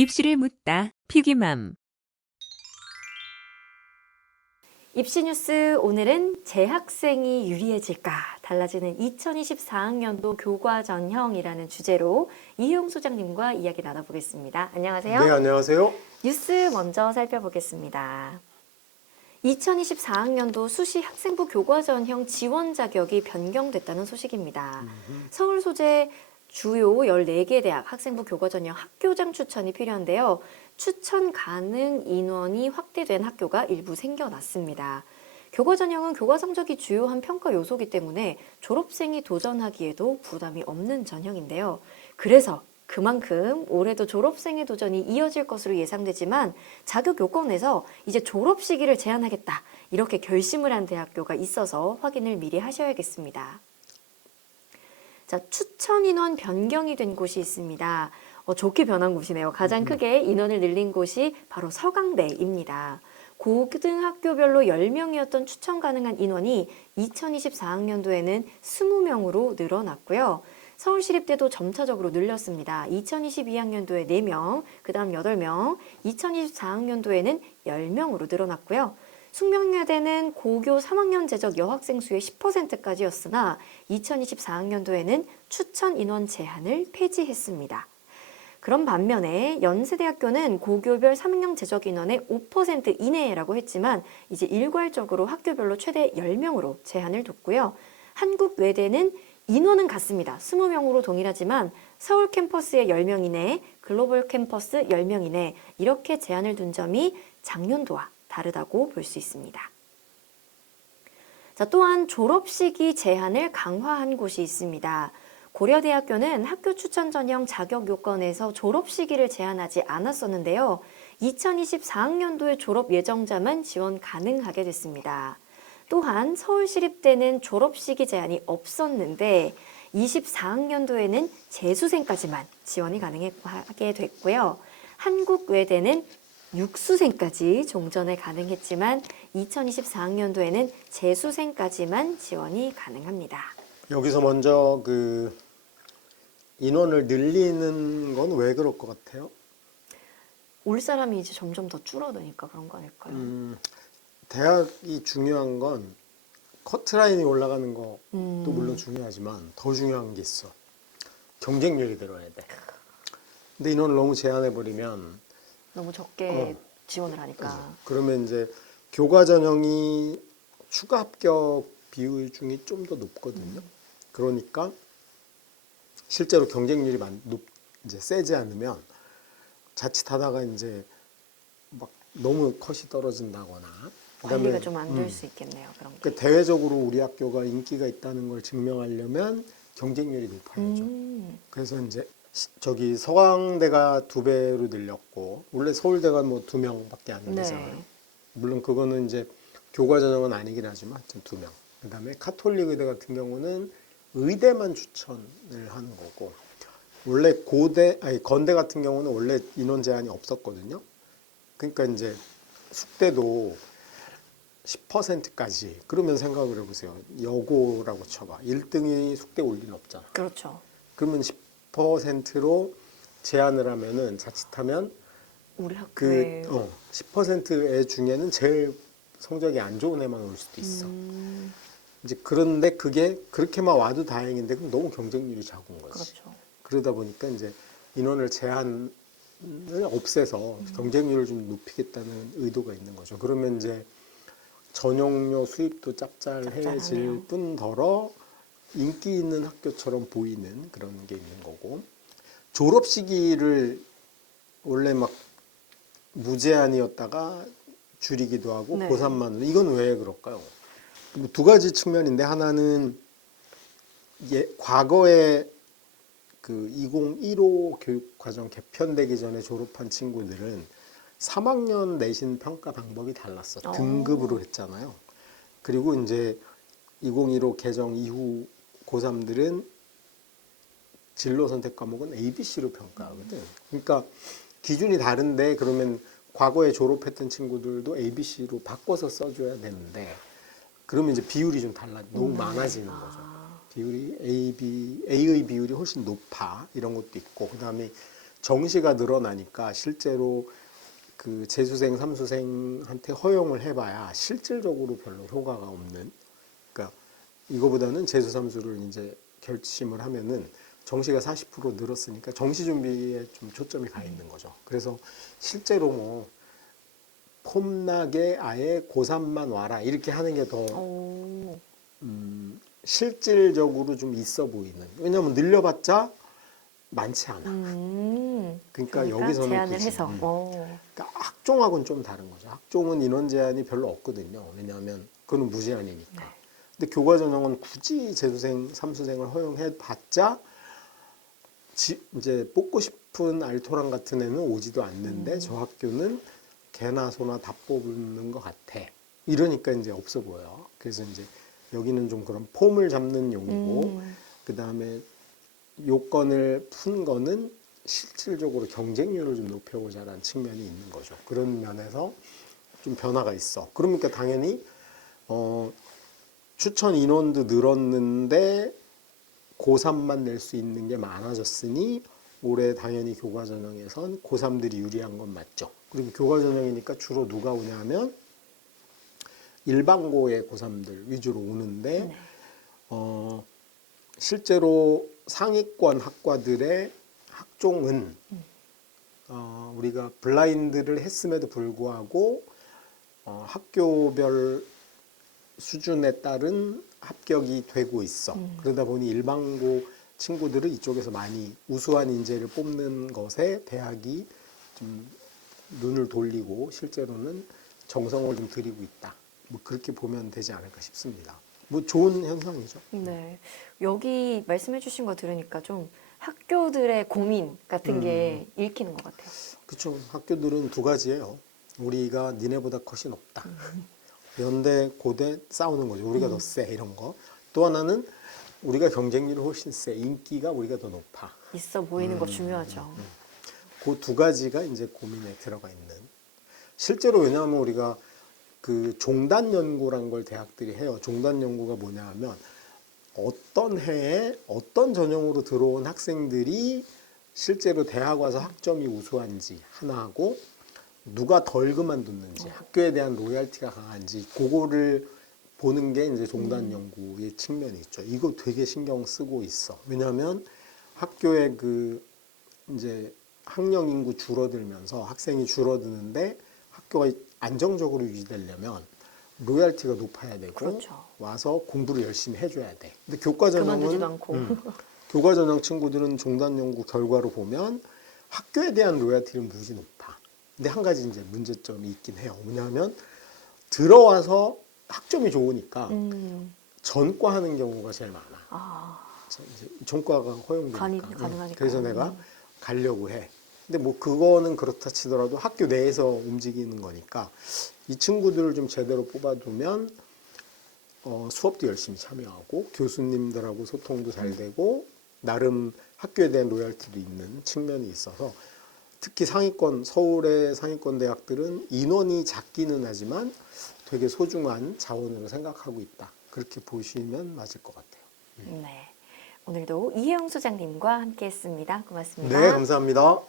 입시를 묻다 피기맘. 입시뉴스 오늘은 재학생이 유리해질까? 달라지는 2024학년도 교과전형이라는 주제로 이희용 소장님과 이야기 나눠보겠습니다. 안녕하세요. 네, 안녕하세요. 뉴스 먼저 살펴보겠습니다. 2024학년도 수시 학생부 교과전형 지원 자격이 변경됐다는 소식입니다. 서울 소재 주요 14개 대학 학생부 교과전형 학교장 추천이 필요한데요. 추천 가능 인원이 확대된 학교가 일부 생겨났습니다. 교과전형은 교과 성적이 주요한 평가 요소이기 때문에 졸업생이 도전하기에도 부담이 없는 전형인데요. 그래서 그만큼 올해도 졸업생의 도전이 이어질 것으로 예상되지만 자격 요건에서 이제 졸업 시기를 제한하겠다 이렇게 결심을 한 대학교가 있어서 확인을 미리 하셔야겠습니다. 자, 추천 인원 변경이 된 곳이 있습니다. 좋게 변한 곳이네요. 가장 크게 인원을 늘린 곳이 바로 서강대입니다. 고등학교별로 10명이었던 추천 가능한 인원이 2024학년도에는 20명으로 늘어났고요. 서울시립대도 점차적으로 늘렸습니다. 2022학년도에 4명, 그 다음 8명, 2024학년도에는 10명으로 늘어났고요. 숙명여대는 고교 3학년 제적 여학생 수의 10%까지였으나 2024학년도에는 추천 인원 제한을 폐지했습니다. 그런 반면에 연세대학교는 고교별 3학년 제적 인원의 5% 이내라고 했지만 이제 일괄적으로 학교별로 최대 10명으로 제한을 뒀고요. 한국외대는 인원은 같습니다. 20명으로 동일하지만 서울 캠퍼스의 10명 이내, 글로벌 캠퍼스 10명 이내 이렇게 제한을 둔 점이 작년도와 다르다고 볼 수 있습니다. 자, 또한 졸업 시기 제한을 강화한 곳이 있습니다. 고려대학교는 학교 추천 전형 자격 요건에서 졸업 시기를 제한하지 않았었는데요. 2024학년도에 졸업 예정자만 지원 가능하게 됐습니다. 또한 서울시립대는 졸업 시기 제한이 없었는데 24학년도에는 재수생까지만 지원이 가능하게 됐고요. 한국외대는 육수생까지 종전에 가능했지만 2024학년도에는 재수생까지만 지원이 가능합니다. 여기서 먼저 인원을 늘리는 건 왜 그럴 것 같아요? 올 사람이 이제 점점 더 줄어드니까 그런 거 아닐까요? 대학이 중요한 건 커트라인이 올라가는 것도 물론 중요하지만 더 중요한 게 있어. 경쟁률이 늘어야 돼. 근데 인원을 너무 제한해버리면 너무 적게 지원을 하니까. 그러면 이제 교과 전형이 추가 합격 비율 중이 좀 더 높거든요. 그러니까 실제로 경쟁률이 이제 세지 않으면 자칫하다가 이제 막 너무 컷이 떨어진다거나 관리가 좀 안 될 수 있겠네요. 그런 게. 그러니까 대외적으로 우리 학교가 인기가 있다는 걸 증명하려면 경쟁률이 높아야죠. 그래서 이제 저기 서강대가 2배로 늘렸고 원래 서울대가 뭐 2명밖에 안 되잖아요. 네. 물론 그거는 이제 교과 전형은 아니긴 하지만 2명. 그다음에 카톨릭 의대 같은 경우는 의대만 추천을 하는 거고 원래 건대 같은 경우는 원래 인원 제한이 없었거든요. 그러니까 이제 숙대도 10%까지 그러면 생각을 해보세요. 여고라고 쳐봐. 1등이 숙대 올 리는 없잖아. 그렇죠. 그러면 10%로 제한을 하면은 자칫하면 우리 학교에 10% 애 중에는 제일 성적이 안 좋은 애만 올 수도 있어. 이제 그런데 그게 그렇게만 와도 다행인데 그럼 너무 경쟁률이 작은 거지. 그렇죠. 그러다 보니까 이제 인원을 제한을 없애서 경쟁률을 좀 높이겠다는 의도가 있는 거죠. 그러면 이제 전용료 수입도 짭짤해질 짭짤하네요. 뿐더러 인기 있는 학교처럼 보이는 그런 게 있는 거고 졸업 시기를 원래 막 무제한이었다가 줄이기도 하고 네. 고3만으로 이건 왜 그럴까요? 뭐 2가지 측면인데 하나는 과거에 그 2015 교육과정 개편되기 전에 졸업한 친구들은 3학년 내신 평가 방법이 달랐어. 등급으로 했잖아요. 그리고 이제 2015 개정 이후 고3들은 진로 선택 과목은 ABC로 평가하거든. 그러니까 기준이 다른데 그러면 과거에 졸업했던 친구들도 ABC로 바꿔서 써줘야 되는데 그러면 이제 비율이 좀 너무 많아지는 거죠. 비율이 A의 비율이 훨씬 높아 이런 것도 있고 그다음에 정시가 늘어나니까 실제로 그 재수생, 삼수생한테 허용을 해봐야 실질적으로 별로 효과가 없는. 그러니까 이거보다는 재수, 삼수를 이제 결심을 하면은 정시가 40% 늘었으니까 정시 준비에 좀 초점이 가 있는 거죠. 그래서 실제로 뭐 폼나게 아예 고3만 와라 이렇게 하는 게 더 실질적으로 좀 있어 보이는. 왜냐하면 늘려봤자 많지 않아. 그러니까 여기서는 제한을 굳이, 해서. 그러니까 학종하고는 좀 다른 거죠. 학종은 인원 제한이 별로 없거든요. 왜냐하면 그건 무제한이니까. 네. 근데 교과 전형은 굳이 재수생, 삼수생을 허용해봤자 이제 뽑고 싶은 알토란 같은 애는 오지도 않는데 저 학교는 개나 소나 다 뽑는 것 같아. 이러니까 이제 없어 보여. 그래서 이제 여기는 좀 그런 폼을 잡는 용이고, 그 다음에 요건을 푼 거는 실질적으로 경쟁률을 좀 높여보자라는 측면이 있는 거죠. 그런 면에서 좀 변화가 있어. 그러니까 당연히 추천 인원도 늘었는데 고3만 낼 수 있는 게 많아졌으니 올해 당연히 교과 전형에선 고3들이 유리한 건 맞죠. 그리고 교과 전형이니까 주로 누가 오냐면 일반고의 고3들 위주로 오는데 실제로 상위권 학과들의 학종은 우리가 블라인드를 했음에도 불구하고 학교별 수준에 따른 합격이 되고 있어. 그러다 보니 일반고 친구들은 이쪽에서 많이 우수한 인재를 뽑는 것에 대학이 좀 눈을 돌리고 실제로는 정성을 좀 들이고 있다. 뭐 그렇게 보면 되지 않을까 싶습니다. 뭐 좋은 현상이죠. 네. 여기 말씀해 주신 거 들으니까 좀 학교들의 고민 같은 게 읽히는 것 같아요. 그렇죠. 학교들은 두 가지예요. 우리가 니네보다 컷이 높다. 연대, 고대 싸우는 거죠. 우리가 더 세, 이런 거. 또 하나는 우리가 경쟁률이 훨씬 세. 인기가 우리가 더 높아. 있어 보이는 거 중요하죠. 그 두 가지가 이제 고민에 들어가 있는. 실제로 왜냐하면 우리가 그 종단 연구란 걸 대학들이 해요. 종단 연구가 뭐냐 하면 어떤 해에 어떤 전형으로 들어온 학생들이 실제로 대학 와서 학점이 우수한지 하나하고 누가 덜 그만뒀는지 학교에 대한 로열티가 강한지 그거를 보는 게 이제 종단 연구의 측면이 있죠. 이거 되게 신경 쓰고 있어. 왜냐하면 학교의 그 이제 학령 인구 줄어들면서 학생이 줄어드는데 학교가 안정적으로 유지되려면 로열티가 높아야 되고 그렇죠. 와서 공부를 열심히 해줘야 돼. 근데 교과 그만두지도 전형은 않고. 교과 전형 친구들은 종단 연구 결과로 보면 학교에 대한 로열티는 무지 높아. 근데 한 가지 이제 문제점이 있긴 해요. 뭐냐면 들어와서 학점이 좋으니까 전과 하는 경우가 제일 많아. 이제 전과가 허용되니까. 가능하니까. 그래서 내가 가려고 해. 근데 뭐 그거는 그렇다 치더라도 학교 내에서 움직이는 거니까 이 친구들을 좀 제대로 뽑아두면 수업도 열심히 참여하고 교수님들하고 소통도 잘 되고 나름 학교에 대한 로열티도 있는 측면이 있어서 특히 상위권, 서울의 상위권 대학들은 인원이 작기는 하지만 되게 소중한 자원으로 생각하고 있다. 그렇게 보시면 맞을 것 같아요. 네. 오늘도 이혜영 소장님과 함께했습니다. 고맙습니다. 네, 감사합니다.